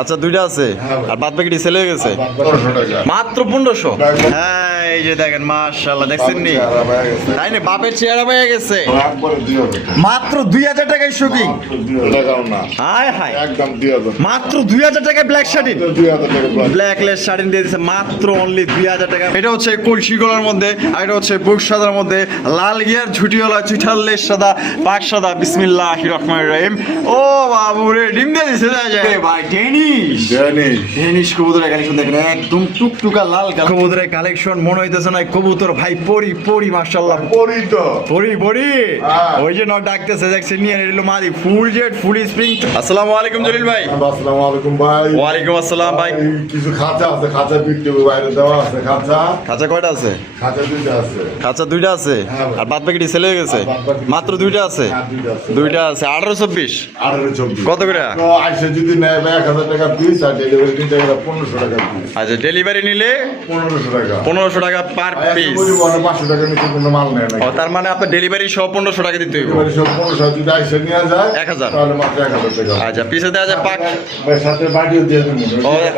আচ্ছা, দুইটা আছে আর বাদ বাকি সেল হয়ে গেছে মাত্র 1500। হ্যাঁ, এই যে দেখেন মাশাআল্লাহ, দেখছেন নি? তাই না, বাপের চেহারা পেয়ে গেছে মাত্র 2000 টাকায় শপিং। হায় হায়, একদম মাত্র 2000 টাকায় black satin, black less satin দিয়ে দিয়েছে মাত্র অনলি 2000 টাকা। এটা হচ্ছে কলসি গলার মধ্যে, আর এটা হচ্ছে বুক সাদার মধ্যে, লাল গিয়ার ঝুটিওয়ালা চুইঠাল লেস সাদা, পাক সাদা। বিসমিল্লাহির রহমানির রহিম। ও বাবু রে, ডিম দিয়ে দিছে ভাই। ডেনিশ কবুতরের কালেকশন দেখেন, একদম টুকটুকা লাল কবুতরের কালেকশন। মনে হইতেছে না কবুতর ভাই পরি পরি, মাশাআল্লাহ পরি তো পরি পরি। ওই যে নক ডাকতেছে, দেখছেন নিয়ে এলো মাদি ফুল জেড ফুল স্প্রিং। আসসালামু আলাইকুম জলিল ভাই। আসসালামু আলাইকুম ভাই। ওয়ালাইকুম আসসালাম ভাই। কিছু খাঁচা আছে, খাঁচা বিক্রি বাইরে দেওয়া আছে। খাঁচা খাঁচা কয়টা আছে? খাঁচা দুইটা আছে। খাঁচা দুইটা আছে আর বাদ বাকি সেল হয়ে গেছে মাত্র দুইটা আছে। দুইটা আছে 1824। কত করে? আইসে যদি নেয় 1000 টাকা পিস, আর ডেলিভারি দিতে গেলে 1500 টাকা পিস। আচ্ছা, ডেলিভারি নিলে 1500 টাকা। 1500 টাকা পার পিস। 500 টাকা নিচে কোনো মাল নেয় না। তার মানে আপনার ডেলিভারি সহ 1500 টাকা দিতে হবে। ডেলিভারি সব 1500, যদি আইসে নিয়ে যায় 1000, তাহলে মাত্র 1000 টাকা। আচ্ছা, পিছে দেওয়া যায় পাক সাথে বাড়িও দিয়ে দিবেন।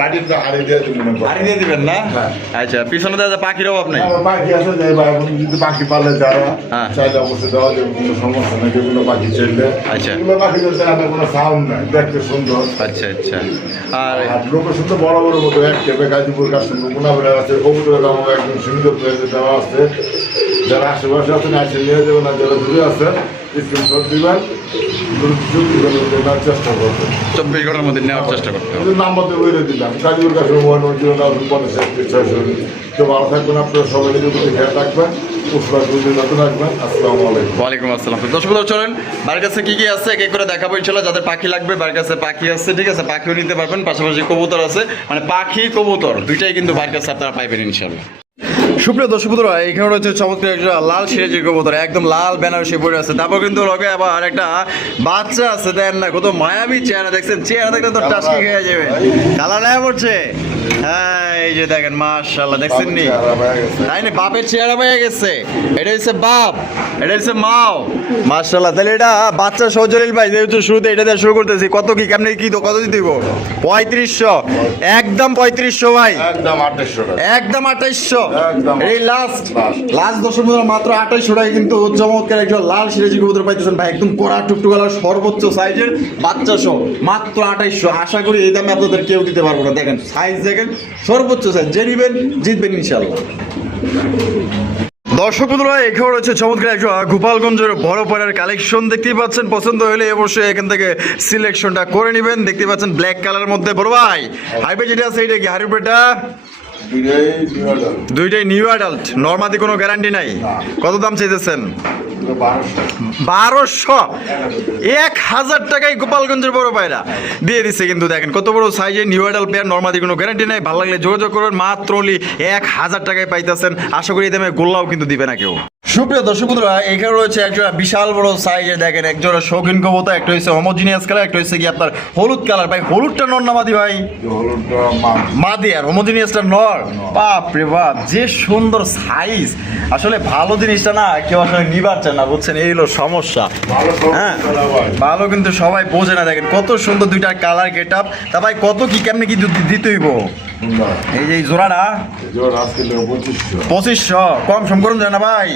বাড়িটা হারিয়ে দিয়ে দিবেন। বাড়ি দিয়ে দিবেন না? আচ্ছা, পিছনে দেওয়া যায় পাখির অভাব নেই। পাখি আছে যে ভাই, যদি পাখি পালে যারা চাইলে অবশ্যই দেওয়া যাবে, কোনো সমস্যা নেই। যেগুলো পাখি চাইলে, আচ্ছা, এগুলো পাখি যদি কোনো সাউন্ড নাই, দেখতে সুন্দর। আচ্ছা আচ্ছা। আর লোকেশন তো বড় বড় মতো এক কেপে গাজীপুর কাশ্মীর গুণাবেড়া আছে, কবুতরের দাম একদম সীমিত প্রাইসে দেওয়া আছে। যারা আশেপাশে আছেন আসে নিয়ে যাবেন, আর যারা দূরে আছেন স্ক্রিনশট দিবেন, চেষ্টা করবেন। 24 ঘন্টার মধ্যে নেওয়ার চেষ্টা করতে হবে। নাম্বারটা বলে দিলাম, গাজীপুর কাশ্মীর 110 তো ভালো থাকবেন। আপনারা সবাই যদি খেয়াল রাখবেন, ওয়ালাইকুম আসসালাম। দর্শক চলেন বাড়ির কাছে কি কি আছে এক এক করে দেখাবো ইনশাল্লাহ। যাদের পাখি লাগবে, বাড়ির কাছে পাখি আছে, ঠিক আছে, পাখিও নিতে পারবেন। পাশাপাশি কবুতর আছে, মানে পাখি কবুতর দুইটাই কিন্তু বাড়ির কাছে আপনারা পাইবেন ইনশাল্লাহ। সুপ্রিয় দর্শক বন্ধুরা, এখানে রয়েছে চমৎকার একটা লাল সিরাজি কবুতর, একদম লাল বেনারসি পরে আছে। তারপর কিন্তু লগে আবার একটা বাচ্চা আছে, দেন না কত মায়াবী চেহারা, দেখছেন? চেহারা দেখলে তো টাসকি খেয়ে যাবে। কালার নেওয়া পড়ছে। হ্যাঁ, এই যে দেখেন মাশাআল্লাহ, দেখছেন নি? তাই না, বাপের চেহারা পেয়ে গেছে। এটা হচ্ছে বাপ, এটা হচ্ছে মাও। মাশাআল্লাহ। তাহলে এটা বাচ্চা সজলিল ভাই, যেহেতু শুরুতে এটা দিয়ে শুরু করতেছি, কত কি কেমনে কি কত দিতে দিব? 3500, একদম 3500 ভাই, একদম 2800 টাকা, একদম 2800। এই লাস্ট দর্শক বন্ধুরা, মাত্র 2800 টাকায় কিন্তু চমৎকার একটা লাল সিরাজি কবুতর পাইতেছেন ভাই, একদম কড়া টুকটুকালার সর্বোচ্চ সাইজের বাচ্চা সহ মাত্র 2800। আশা করি এই দামে আপনাদের কেউ দিতে পারবো না। দেখেন সাইজ, দেখেন সর্বোচ্চ সাইজ, যে নিবেন জিতবেন ইনশাআল্লাহ। দর্শক বন্ধুরা, এখানে রয়েছে চমৎকার একটা গোপালগঞ্জের বড় পাড়ার কালেকশন দেখতেই পাচ্ছেন। পছন্দ হলে অবশ্যই এখান থেকে সিলেকশনটা করে নেবেন। দেখতে পাচ্ছেন ব্ল্যাক কালারের মধ্যে। বড় ভাই, হাইবে যেটা আছে এটা কি হাইব্রিডটা? দুইটাই নিউ অ্যাডাল্ট, নরমাদি কোনো গ্যারান্টি নাই। কত দাম চাইতেছেন? 1200, 1000 টাকায় গোপালগঞ্জের বড় পায়রা দিয়ে দিচ্ছে কিন্তু। দেখেন কত বড় সাইজের নিউ অ্যাডাল্ট পেয়ার, নরমাদি কোনো গ্যারান্টি নাই। ভালো লাগলে যোগাযোগ করবেন, মাত্র 1000 টাকায় পাইতেছেন। আশা করি এই দামে গোল্লাও কিন্তু দিবে না কেউ। সুপ্রিয় দর্শক বন্ধুরা, এখানে রয়েছে একটা বিশাল বড় সাইজের, দেখেন একজোড়া শৌখিন কবুতর। একটা হচ্ছে হোমোজিনিয়াস কালার, একটা হচ্ছে কি আপনার হলুদ কালার। ভাই হলুদটা নর না মাদি? ভাই মাদি, আর হোমোজিনিয়াসটা নর। বাপ রে বাপ, যে সুন্দর সাইজ। আসলে ভালো জিনিসটা না কেউ আসলে নিবার চায় না, বুঝছেন? এই হলো সমস্যা। হ্যাঁ, ভালো কিন্তু সবাই বোঝে না। দেখেন কত সুন্দর দুইটা কালার গেট আপ। তা ভাই কত কি কেমনে কি দিতে হইব? এই যে জোড়াটা 2500, কম সম করুন যায় না ভাই?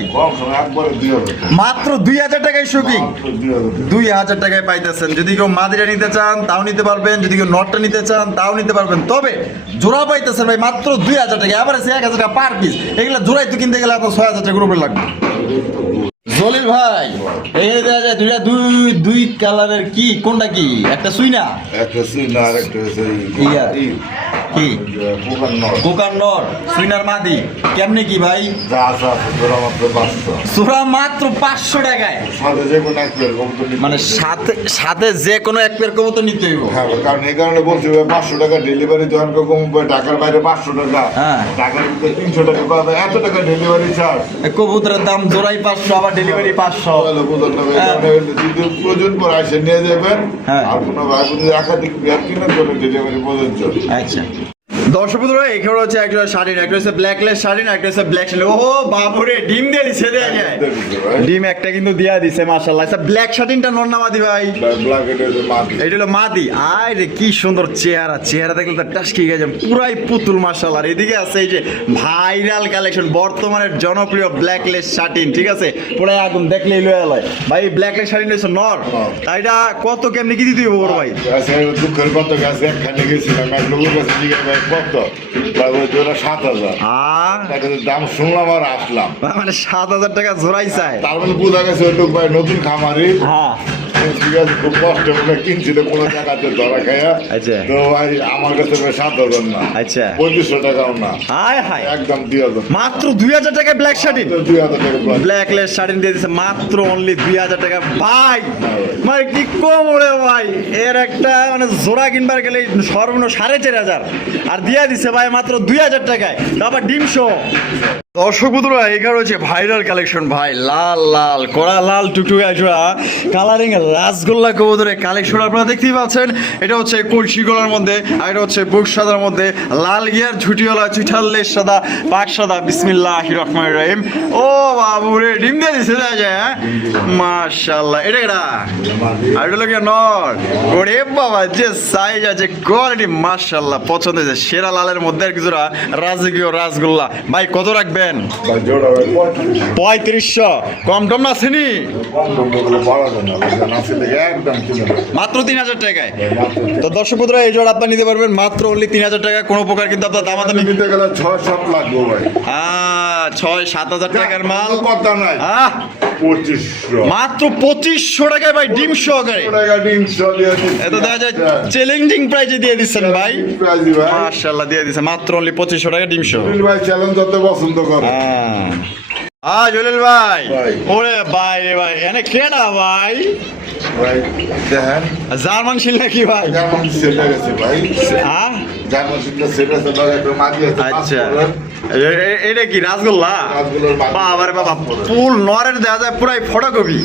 মাত্র 2000 টাকায় শপিং, 2000 টাকায় পাইতেছেন। যদি কেউ মাদিরা নিতে চান তাও নিতে পারবেন, যদি কেউ নটটা নিতে চান তাও নিতে পারবেন। তবে জোড়া পাইতেছেন ভাই মাত্র 2000 টাকা, আবার 1000 টাকা পার পিস। এগুলো জোড়াই তো কিনতে গেলে আপনার 6000 টাকা উপরে লাগবে। জলিল ভাই, এই দেখা যায় দুই কালারের, কি কোনটা কি? একটা সুইনা, একটা সুইনা, আর একটা হচ্ছে কি কোকার নর, সুইনার মাদি। কেমনে কি ভাই? জোড়া মাত্র 500 টাকায়, মানে সাথে যে কোনো এক পেয়ার কবুতর নিতে হইব। হ্যাঁ, কারণ এই কারণে বলছি 500 টাকা ডেলিভারি যখন ঢাকার বাইরে 500 টাকা, ঢাকার ভিতরে 300 টাকা পাওয়া যায়। এত টাকা ডেলিভারি চার্জ। কবুতরের দাম জোড়াই 500, আবার ডেলিভারি 500। যদি প্রয়োজন পরে আসে নিয়ে যাবেন। আর কোনো ভাই যদি একাধিক পেয়ার কিনে ডেলিভারি প্রযোজ্য। আচ্ছা, দর্শক বন্ধুরা এখানে হচ্ছে একটা শাড়ি, একটা হচ্ছে ব্ল্যাকলেস শাড়ি, একটা হচ্ছে ব্ল্যাক শাড়ি। ও বাবুরে ডিম দিয়ে দিছে, দেয়া যায় ডিম একটা কিন্তু দিয়া দিছে মাশাআল্লাহ। আচ্ছা ব্ল্যাক শাড়িটা নর না মাদি ভাই? ব্ল্যাক এটা হলো মাদি। আয় রে কি সুন্দর চেহারা, চেহারা দেখলে তো টাসকি গেছে পুরাই পুতুল মাশাআল্লাহ। আর এদিকে আছে এই যে ভাইরাল কালেকশন, বর্তমানের জনপ্রিয় ব্ল্যাকলেস শাটিন, ঠিক আছে পুরাই আগুন দেখলেই লয়ে লয় ভাই। ব্ল্যাকলেস শাটিন হচ্ছে নর, তাইটা কত কেমনি কি দিতে হবে ভাই? দুঃখের কথা গাছে একখানে গেছিলাম, এক লোকের কাছে জিজ্ঞাসা ভাই কত, ভাই ওই জোড়া 7,000। দাম শুনলাম আর আসলাম, মানে 7,000 টাকা জোড়াই চায়। তার মানে বোঝা গেছে ওই লোক ভাই নতুন খামারি। হ্যাঁ ঠিক আছে, খুব কষ্ট করে কিনছিল কোনো জায়গাতে ধরা খায়া। আচ্ছা তো ভাই আমার কাছে ভাই 7,000 না, আচ্ছা 2500 টাকাও না, হায় হায় একদম 2,000, মাত্র 2,000 টাকা ব্ল্যাক শাটিন, 2,000 টাকা প্লাস। ব্ল্যাকলেস শাটিন দিয়ে দিছে মাত্র অনলি 2,000 টাকা ভাই। মানে কি কম ওরে ভাই, এর একটা মানে জোড়া কিনবার গেলে সর্বনিম্ন 4,500 আর দিয়া দিছে ভাই মাত্র 2,000 টাকায়, তারপর ডিম শো। দর্শক বন্ধুরা এখানে হচ্ছে ভাইরাল কালেকশন ভাই, লাল লাল কড়া লাল টুকটুকে জোড়া কালারিং রাসগোল্লা কবুতরের কালেকশন আপনারা দেখতেই পাচ্ছেন। এটা হচ্ছে কলসি গলার মধ্যে, আর এটা হচ্ছে বুক সাদার মধ্যে, লাল গিয়ার ঝুটিওয়ালা চুইঠাল লেস সাদা পাক সাদা। বিসমিল্লাহির রহমানির রহিম। ও বাবুরে ডিম দিয়ে দিছে দেখা যায়, হ্যাঁ মাশাআল্লাহ। এটা কেডা? আর এটা লোকে নর। ওরে বাবা যে সাইজ আছে, কোয়ালিটি মাশাআল্লাহ, পছন্দ হয়েছে। সেরা লালের মধ্যে আর কিছুটা রাজকীয় রাসগোল্লা ভাই। কত রাখবেন? ভাই জোড়া ভাই 3500। কম টম আসেনি? কম কম বলে বলা যায় না, ভাই জানা আছে দেখে একদম কিনে দেব। মাত্র 3,000 টাকায়। তো দর্শক বন্ধুরা এই জোড়া আপনি নিতে পারবেন মাত্র অনলি 3,000 টাকা। কোনো প্রকার কিন্তু আপনার দামাদামি নিতে গেলে 6-7 লাগবে ভাই। 6-7 হাজার টাকার মাল কথা নাই, 2500 মাত্র 2500 টাকায় ভাই, ডিম সহকারে। টাকা ডিম দিয়ে এত দেখা যায় চ্যালেঞ্জিং প্রাইজে দিয়ে দিচ্ছেন ভাই, প্রাইজি ভাই। মাশাআল্লাহ দিয়ে দিচ্ছে মাত্র অনলি 2500 টাকা ডিম সহ। জলিল ভাই চ্যালেঞ্জ করতে পছন্দ করে। জলিল ভাই, ভাই। ওরে ভাই রে ভাই, এনে কেডা ভাই? ভাই দেখেন জার্মান শিল নাকি ভাই? জার্মান সেটা গেছে ভাই, হ্যাঁ জার্মান সেটা সেটা সেটা একটা মাটি আছে। আচ্ছা এটা কি রাসগোল্লা? রাসগোল্লার মাটি। বাবা রে বাবা, ফুল নরের দেখা যায় পুরাই ফটোকপি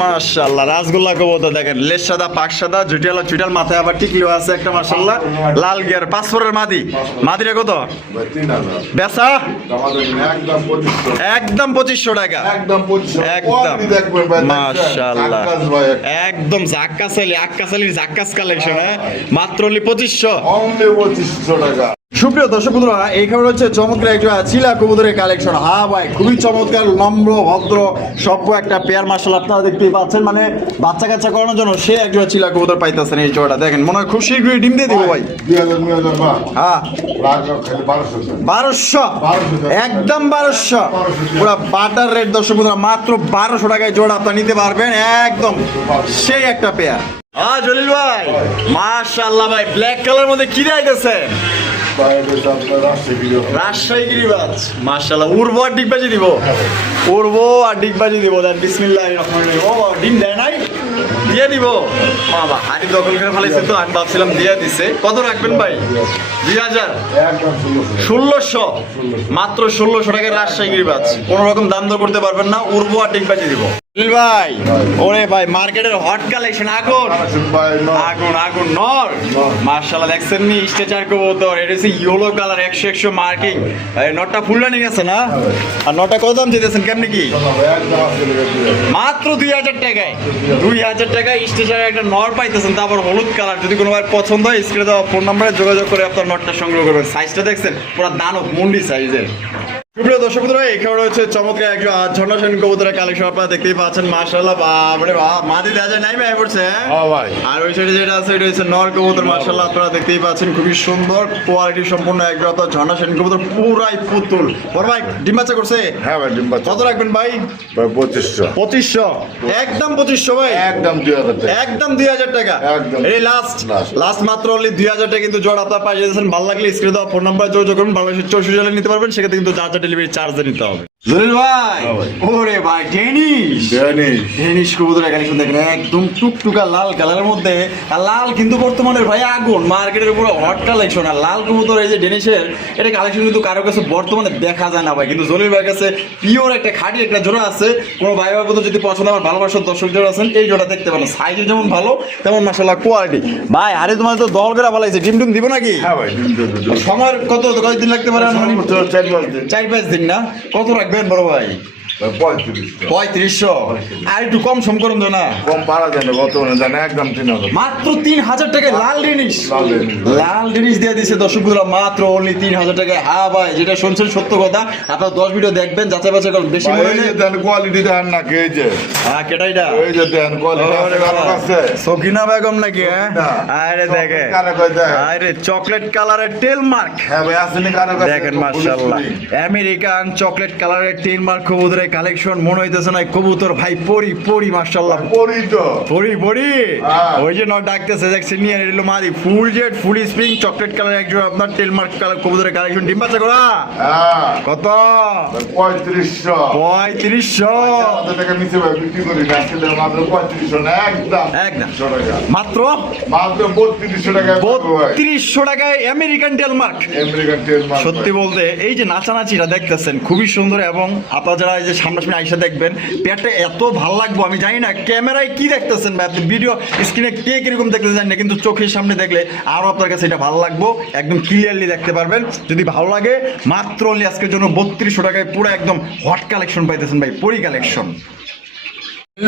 মাশাআল্লাহ। রাসগোল্লা কবুতর দেখেন, লেস সাদা পাক সাদা জুটিয়ালা চুটাল, মাথায় আবার টিকলিও আছে একটা মাশাআল্লাহ। লাল গিয়ার পাসপোর্টের মাদি, মাদিরে কত ভাই 3,000 বেচা? আমাদের একদম 2500, একদম 2500 টাকা, একদম 2500 একদম দেখবেন ভাই। মাশাআল্লাহ, আকাশ ভাই একদম জাক্কাসালি আক্কাসালির জাক্কাস কালেকশন, হ্যাঁ মাত্র অনলি 2500। অনলি 2500 টাকা। সুপ্রিয় দর্শক বন্ধুরা এই খাবার হচ্ছে চমৎকার একটা চিলা কবুতরের কালেকশন। হ্যাঁ ভাই খুবই চমৎকার, নম্র ভদ্র সভ্য একটা পেয়ার মাশাআল্লাহ আপনারা দেখতেই পাচ্ছেন। মানে বাচ্চা কাচ্চা করানোর জন্য সে একটা চিলা কবুতর পাইতেছেন। এই জোড়াটা দেখেন, মনে হয় খুব শীঘ্রই ডিম দিয়ে দিব ভাই। 2000 বা হ্যাঁ রাগা খালি 1200 1200, একদম 1200 পুরো বাটার রেট। দর্শক বন্ধুরা মাত্র 1200 টাকায় জোড়া আপনারা নিতে পারবেন, একদম সেই একটা পেয়ার। জলিল ভাই মাশাআল্লাহ ভাই, ব্ল্যাক কালার মধ্যে কি রাইতেছে? রাজশাহী গিরিবাজ মাশাআল্লাহ। উড়বো আর ডিগবাজি দিব, উড়বো আর ডিগবাজি দিব। দেন বিসমিল্লাহির রহমানির রহিম। ও ডিম দেয় নাই, দিয়ে দিব বাবা। হাড়ি দখল করে ফেলাইছে তো, আমি ভাবছিলাম দিয়ে দিছে। কত রাখবেন ভাই? 2,000, 1600, মাত্র 1600 টাকায় রাজশাহী গিরিবাজ। কোনো রকম দাম দর করতে পারবেন না, উড়বো আর ডিগবাজি দিব। ভাই ওরে ভাই মার্কেটের হট কালেকশন, আগুন আগুন আগুন নর মাশাআল্লাহ। দেখছেন নি স্ট্রেচার কবুতর, এটা হচ্ছে ইয়েলো কালার, 100 মার্কিং। নটটা ফুল রানিং আছে না? আর নটটা কত দাম দিতেছেন কেমনি কি? মাত্র 2,000 টাকায়, 2,000 টাকায় স্ট্রেচারের একটা নর পাইতেছেন, তারপর হলুদ কালার। যদি কোনো ভাই পছন্দ হয় স্ক্রিনে দেওয়া ফোন নাম্বারে যোগাযোগ করে আপনার নটটা সংগ্রহ করবেন। সাইজটা দেখছেন পুরো দানব মুন্ডি সাইজের। সুপ্রিয় দর্শক বন্ধুরা এখানে রয়েছে চমৎকার একটা ঝর্ণা সেন কবুতরের কালেকশন আপনারা দেখতেই পাচ্ছেন মাশাআল্লাহ। বাপরে বাপ, মাদি দেখা যায় নাই ভাই পড়ছে। হ্যাঁ ভাই। আর ওই সাইডে যেটা আছে এটা হচ্ছে নর কবুতর মাশাআল্লাহ, আপনারা দেখতেই পাচ্ছেন খুবই সুন্দর কোয়ালিটি সম্পূর্ণ একটা আপনার ঝর্ণা সেন কবুতর, পুরাই পুতুল। বড় ভাই ডিম বাচ্চা করছে? হ্যাঁ ভাই ডিম বাচ্চা। কত রাখবেন ভাই? ভাই 2500, 2500, একদম 2500 ভাই, একদম 2000 টাকা, একদম 2000 টাকা, একদম। এই লাস্ট মাত্র অনলি 2000 টাকা কিন্তু জোড়া আপনারা পাই যাচ্ছেন। ভালো লাগলে স্ক্রিনে দেওয়া ফোন নাম্বার যোগাযোগ করুন। বাংলাদেশের 64 জেলায় নিতে পারবেন, সেক্ষেত্রে কিন্তু চার্জার ডেলিভারি চার্জ নিতে হবে। জলিল ভাই, হ্যাঁ ভাই। ওরে ভাই ডেনিশ কবুতরের কালেকশন দেখেন একদম টুকটুকা লাল কালারের মধ্যে। আর লাল কিন্তু বর্তমানে ভাই আগুন, মার্কেটের উপরে হট কালেকশন। আর লাল কবুতর এই যে ডেনিশের, এটা কালেকশন কিন্তু কারো কাছে বর্তমানে দেখা যায় না ভাই, কিন্তু জলিল ভাইয়ের কাছে পিওর একটা খাঁটি একটা জোড়া আছে। কোনো ভাই ভাই যদি পছন্দ, আমার ভালোবাসার দর্শক যারা আছেন এই জোড়া দেখতে পারেন। সাইজে যেমন ভালো তেমন মাশাআল্লাহ কোয়ালিটি। ভাই আরে তোমার তো দল করে ভালো আছে, ডিম টিম দিব নাকি? হ্যাঁ ভাই, সময়ের কতদিন লাগতে পারে? 4-5 দিন না? কত রাখবেন বড় ভাই? 3500। আর একটু কম সম করুন তো না? কম পারা যায় না, কত জানে একদম 3000। মাত্র 3000 টাকায় লাল ডেনিশ, লাল ডেনিশ। লাল ডেনিশ দিয়ে দিছে দর্শকগুলো মাত্র অনলি 3000 টাকায়। হ্যাঁ ভাই, যেটা শুনছেন সত্য কথা। আপনারা 10 ভিডিও দেখবেন, যাচাই বাছাই করুন, বেশি মনে নেই। দেন কোয়ালিটি দেন না, কে যে হ্যাঁ কেটাইটা এই যে দেন কোয়ালিটি আছে। সকিনা বেগম নাকি? হ্যাঁ না। আরে দেখে, কারে কই দেন? আরে চকলেট কালারের টেল মার্ক হ্যাঁ ভাই, আসেনি কারো কাছে? দেখেন মাশাআল্লাহ, আমেরিকান চকলেট কালারের টেল মার্ক কবুতরের কালেকশন। মনে হইতেছে না কবুতর ভাই পরি মাশাআল্লাহ, পরি তো পরি হ্যাঁ। ওই যে নট ডাকতেছে দেখছেন নিয়ে এলো মাদি full jade full spring chocolate colour একজন আপনার টেল মার্ক কালার কবুতরের কালেকশন। ডিম বাচ্চা করা হ্যাঁ কত? 3500। 3500 আমাদের টাকা নিচে ভাই বিক্রি করি না, আসলে মাত্র 3500 না, একদম একদম 100 টাকা, মাত্র মাত্র 3200 টাকা। 3200 টাকায় আমেরিকান টেল মার্ক। আমেরিকান টেল মার্ক সত্যি বলতে এই যে নাচানাচিটা দেখতেছেন খুবই সুন্দর, এবং আপনারা যারা এই যে সামনাসামনি আইসা দেখবেন পেটটা এত ভালো লাগবে। আমি জানি না ক্যামেরায় কি দেখতেছেন বা আপনি ভিডিও স্ক্রিনে কে কিরকম দেখতে জানি না, কিন্তু চোখের সামনে দেখলে আরো আপনার কাছে এটা ভালো লাগবে, একদম ক্লিয়ারলি দেখতে পারবেন। যদি ভালো লাগে মাত্র অনলি আজকের জন্য 3200 টাকায় পুরো একদম হট কালেকশন পাইতেছেন ভাই, পরি কালেকশন।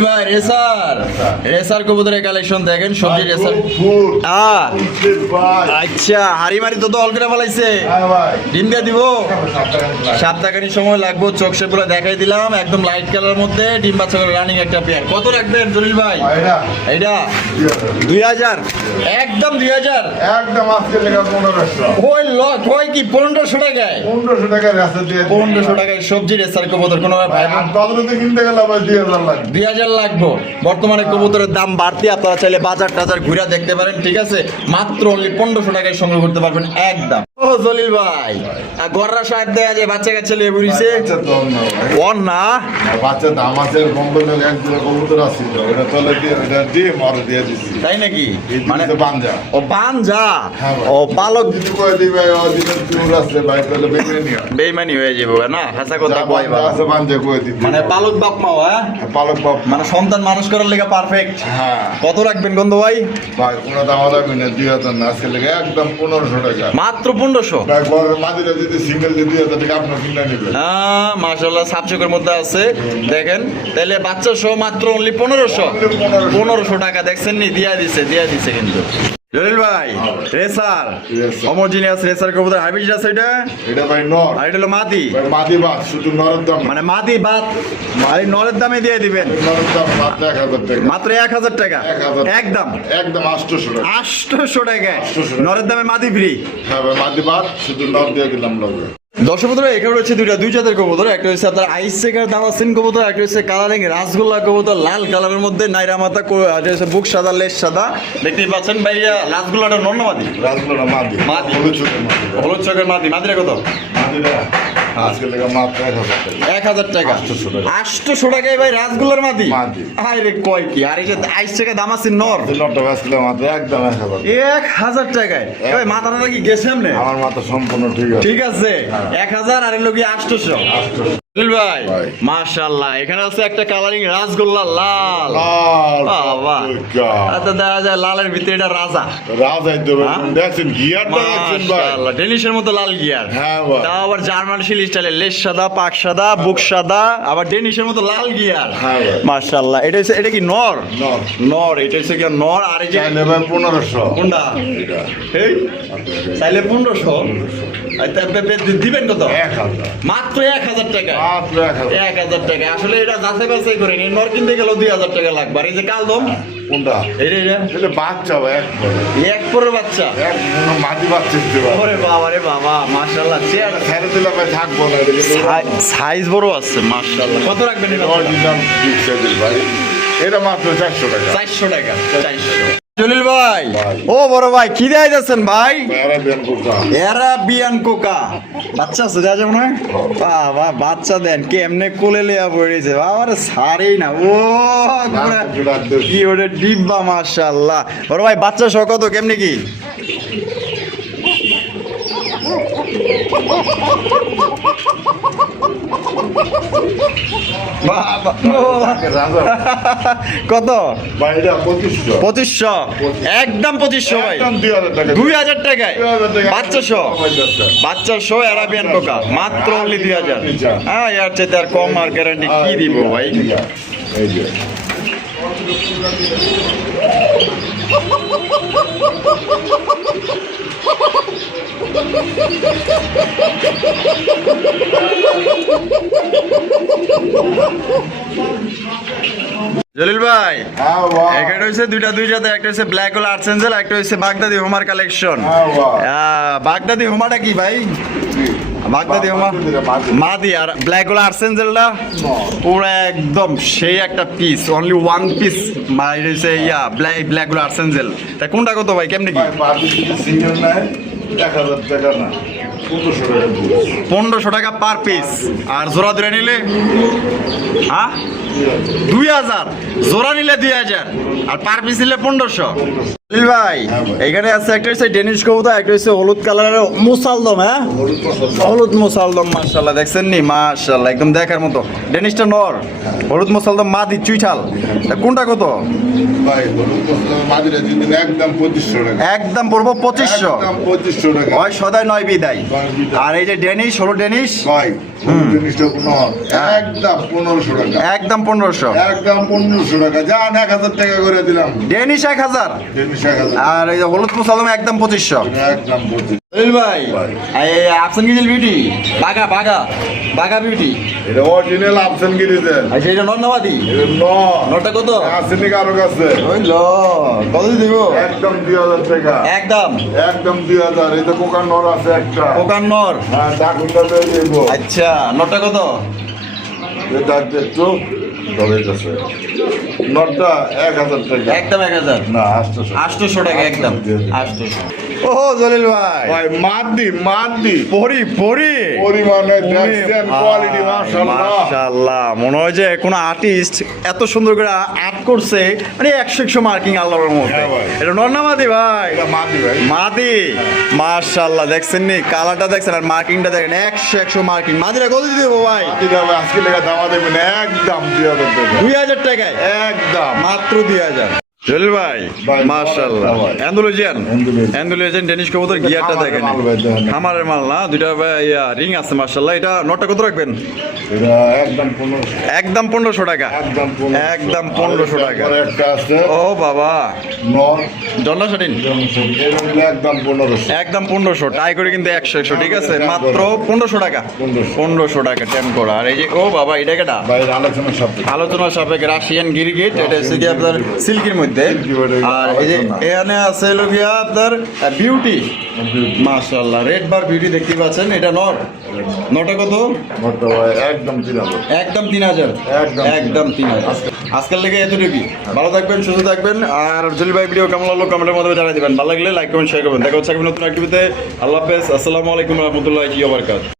ভাই রেসার কবুতরের কালেকশন দেখেন, সবজি রেসার। আচ্ছা হাড়িমারি তো দল করে ফেলাইছে, ডিম দিয়ে দিব। 7 টাকারই সময় লাগবে, চোখ সেগুলো দেখাই দিলাম একদম লাইট কালার মধ্যে ডিম বাচ্চা করে রানিং একটা পেয়ার। কত রাখবেন জলিল ভাই? এইটা 2000, একদম 2000, একদম আজকে লেখা 1500। ওই লট হয় কি 1500 টাকায়? 1500 টাকা রাস্তা দিয়ে 1500 টাকায় সবজি রেসার কবুতর। কোনো ভাই আর তদরতে কিনতে গেলে আবার 2000 লাগবে। 2000 লাগবে। বর্তমানে কবুতরের দাম বাড়তি, আপনারা চাইলে বাজার টাজার ঘুরে দেখতে পারেন, ঠিক আছে? মাত্র অনলি 1500 টাকায় সংগ্রহ করতে পারবেন একদম। ও জলিল ভাই, গররা সাহেব দেয়া যে বাচ্চা কাচ্চা লিয়ে বুড়িছে আচ্ছা তো ওর না বাচ্চা দাম আছে, কোম্পানির এক দুটো কবুতর আছে, ওটা চলে দিয়ে ওটা দিয়ে মারে দিয়ে দিছি। তাই নাকি? মানে মানে বাঞ্জা ও বানজা, হ্যাঁ ভাই। ও পালক যদি কয় দিবে ও দিবেন চুর আছে ভাই, তাহলে বেগুনি বেইমানি হয়ে যাবে না, হাসা কথা যা কয় বাঞ্জা বাবা। আছে বাঞ্জা কয় দিবে, মানে পালক বাপ মা, হ্যাঁ পালক বাপ। মানে সন্তান মানুষ করার লেগে পারফেক্ট। হ্যাঁ কত রাখবেন গন্ধ ভাই? ভাই কোনো দাম দাবি না, 2000 না, আজকে লেগে একদম 1500 টাকা। মাত্র 1500। ভাই ঘরের মাদিরা যদি সিঙ্গেল দিয়ে 2000 টাকা আপনার কিনে নেবেন। মাশাআল্লাহ সাবচকের মধ্যে আছে দেখেন, তাহলে বাচ্চা সহ মাত্র অনলি 1500। 1500 টাকা দেখছেন নি, দিয়া দিছে কিন্তু। জলিল ভাই রেসার হোমোজিনিয়াস রেসার কবুতর হাইব্রিড আছে এটা? এটা ভাই নর, আর এটা হলো মাদি। ভাই মাদি বাদ শুধু নরের দাম, মানে মাদি বাদ আর নরের দামে দিয়ে দিবেন নরের দাম মাত্র 1000 টাকা। মাত্র 1000 টাকা 1000 একদম একদম 800 টাকা। 800 টাকায় 800 নরের দামে মাদি ফ্রি। হ্যাঁ ভাই মাদি বাদ শুধু নর দিয়ে দিলাম লগে। দর্শক বন্ধুরা, এখানে রয়েছে দুই জাতের কবুতর। একটা হচ্ছে আপনার আইস চেকার দামাসিন কবুতর, একটা হচ্ছে কালারিং রাসগোল্লা কবুতর, লাল কালারের মধ্যে নাইরা মাথা, বুক সাদা লেজ সাদা। দেখতেই পাচ্ছেন ভাইয়া, রাসগোল্লাটা নর্নমাদি, রাজগুলো মাদি মাদি। হলুদ চোখের মাদি, হলুদ চকের মাদি। মাদিরা কত? মাদিরা আজকে লেগে মাত্র 1000 টাকা। 1000 টাকা। 800 টাকা। 800 টাকায় ভাই রাসগোল্লার মাদি। মাদি। আরে কয় কি? আর এই যে আইস চেকার দামাসিন নর, নরটা আজকে মাত্র একদম 1000। 1000 টাকায়। ভাই মাথাটা কি গেছে এমনি? আমার মাথা সম্পূর্ণ ঠিক আছে। ঠিক আছে, 1000 আর এর লগে 800। 800 জলিল ভাই ভাই। মাশাআল্লাহ, এখানে আছে একটা কালারিং রাসগোল্লা লাল। লাল বাবা, আচ্ছা দেখা যায় লালের ভিতরে এটা রাজা। রাজাই দেবেন হ্যাঁ? দেখছেন গিয়ারটা দেখছেন ভাই। মাশাআল্লাহ, ডেনিশের মতো লাল গিয়ার। হ্যাঁ ভাই। তাও আবার জার্মান শিল স্টাইলে, লেজ সাদা, পাক সাদা, বুক সাদা, আবার ডেনিশের মতো লাল গিয়ার। হ্যাঁ ভাই। মাশাআল্লাহ, এটা কি নর? নর। নর, এটা হচ্ছে কি নর? আর এই যে চাইলে ভাই 1500। কোনটা? এটা এই চাইলে 1500। আচ্ছা, দিবেন কত? 1000 মাত্র 1000 টাকা। মাত্র 1000। 1000 টাকা। আসলে এটা যাচাই বাছাই করে নিন, নর কিনতে গেলেও 2000 টাকা লাগবে। আর এই যে কালদম, কোনটা? এটা এটা বাচ্চা ভাই একবারে। এক পরের বাচ্চা। এক মাদি বাচ্চা দিতে পারে। ওরে বাবা রে বাবা, মাশাআল্লাহ, চেয়ার ছেড়ে দিলে ভাই থাকবো না, এটা কিন্তু সাইজ বড় আছে মাশাআল্লাহ। কত রাখবেন এটা? অরিজিনাল বিগ সাইজের ভাই। এটা মাত্র 400 টাকা। 400 টাকা। 400। জলিল ভাই, ভাই। ও বড় ভাই কি দেয় যাচ্ছেন ভাই? Arabian Coca. Arabian Coca. বাচ্চা আছে দেওয়া যাবে না? বাবা বাচ্চা দেন কেমনে কোলে লেয়া পড়েছে বাবা, রে সারেই না ও কি ওরে ডিব্বা, মাশাআল্লাহ। বড় ভাই বাচ্চা সহ কত কেমনে কি? বাবা, ও। কত? ভাই এটা 2500। 2500, একদম 2500 ভাই, একদম 2000 টাকা। 2000 টাকায় 2000 টাকা। বাচ্চা সহ, বাচ্চা সহ অ্যারাবিয়ান কোকা মাত্র অনলি 2000। হ্যাঁ এর চাইতে আর কম আর গ্যারান্টি কি দিব ভাই? এই যে জলিল ভাই, হ্যাঁ বাহ। এখানে হচ্ছে দুইটাতে, একটা হচ্ছে ব্ল্যাক হোল আর্সেঞ্জেল, একটা হচ্ছে বাগদাদি হোমার কালেকশন। হ্যাঁ বাহ। বাগদাদি হোমাটা কি ভাই? বাগদাদি হোমা মাদি, আর ব্ল্যাক হোল আর্সেঞ্জেলটা পুরো একদম সেই একটা পিস, অনলি ওয়ান পিস হচ্ছে ইয়া ব্ল্যাক হোল আর্সেঞ্জেল। তা কোনটা কত ভাই কেমনে কি? ভাই বাকি যদি সিঙ্গেল নেয় 1000 টাকা না, 1500 টাকা দিবে। 1500 টাকা পার পিস, আর জোড়া ধরে নিলে হ্যাঁ 2000, জোড়া নিলে 2000, আর পার পিস নিলে 1500। জলিল ভাই, এখানে আছে একটা হচ্ছে ডেনিশ কবুতর, একটা হচ্ছে হলুদ কালারের মুসালদম। হ্যাঁ হলুদ মুসালদম, মাশাআল্লাহ দেখছেন নি, মাশাআল্লাহ একদম দেখার মতো। ডেনিশটা নর, হলুদ মুসালদম মাদি চুইঠাল। তা কোনটা কত? ভাই হলুদ কোসা মাদিরা যদি নেয় একদম 2500 টাকা। একদম পড়বো 2500। একদম 2500 টাকা। ওই সদাই 9 বিদায়। নয় বিদায়। আর এই যে ডেনিশ, হলুদ ডেনিশ ভাই হলুদ জিনিসটা কোনো একদম 1500 টাকা। একদম 1500। একদম 1500 টাকা। যান 1000 টাকা করে দিলাম। ডেনিশ 1000, জিনিস 1000। আর এই যে হলুদ মুসালদম একদম 2500। একদম 2500। জলিল ভাই, ভাই। এই আফসান গিজেল বিউটি, বাগা বাগা বাগা বিউটি, এটা অরিজিনাল আপশন গিরিজেন। আর সেইটা নন্নাবাদি, এটা নটা কত? আসেনি কারো কাছে। ওই ল কত দিব? একদম 2000 টাকা। একদম একদম 2000। এই তো কোকার নর আছে একটা। ওকার নর। হ্যাঁ ডাকুটা দিয়ে দেবো। আচ্ছা নটা কত? এটা একটু ধরে গেছে। নটটা 1000 টাকা। একদম 1000, না 800। 800 টাকা একদম 800। ও জলিল ভাই, ভাই মাদি পরি পরি পরিমাণে দেখছেন কোয়ালিটি মাশাআল্লাহ। মাশাআল্লাহ, মনে হয় যে কোনো আর্টিস্ট এত সুন্দর করে আর্ট করছে, মানে 100 মার্কিং আল্লাহর মধ্যে। হ্যাঁ ভাই। এটা নন্নামাদি ভাই, এটা মাদি ভাই। মাদি, মাশাআল্লাহ দেখছেন নি, কালারটা দেখছেন আর মার্কিংটা দেখেন, 100 মার্কিং। মাদিরা কত দিয়ে দেবো ভাই? মাদি দাম আজকে লেখা দামা দেবেন একদম 2000 টাকা। 2000 টাকায় একদম মাত্র 2000। জলিল ভাই ভাই, মাশাআল্লাহ, ভাই। Andalusian Andalusian. অ্যান্ডালুজিয়ান ডেনিশ কবুতর গিয়ারটা দেখেন, মাল ভাই, দেখেন। খামারের মাল না, দুইটা রিং আছে মাশাআল্লাহ। এটা নটটা কত রাখবেন? এটা একদম 1500। একদম 1500 টাকা। একদম 1500। একদম 1500 টাকা। তারপরে একটা আছে ও বাবা, নর। জন্না শাটিন এটা হলো একদম 1500। একদম 1500, টাই করে কিন্তু 100 ঠিক আছে, মাত্র 1500 টাকা। 1500 টাকা টেম করা। আর এই যে ও বাবা, এটা কেটা? ভাই আলোচনার সাথে আলোচনা সাপেক্ষে রাশিয়ান গিরিগেট, এটা হচ্ছে কি আপনার সিল্কের মধ্যে। আর এই যে এখানে আছে হলো গিয়া আপনার বিউটি, মাশাআল্লাহ রেড বার বিউটি দেখতে পাচ্ছেন। এটা নট, নটা কত? নটটা ভাই একদম 3000। একদম 3000। একদম। একদম 3000। আজকের লেগে এতটুকুই। ভালো থাকবেন, সুস্থ থাকবেন। আর জলিল ভাই ভিডিও কেমন লাগলো কমেন্টের মাধ্যমে জানিয়ে দিবেন। ভালো লাগলে লাইক কমেন্ট শেয়ার করবেন। দেখা হচ্ছে নতুন অ্যাক্টিভিতে। আল্লাহ হাফেজ, আসসালামু আলাইকুম রহমতুল্লাহি ওয়া বারাকাতুহু।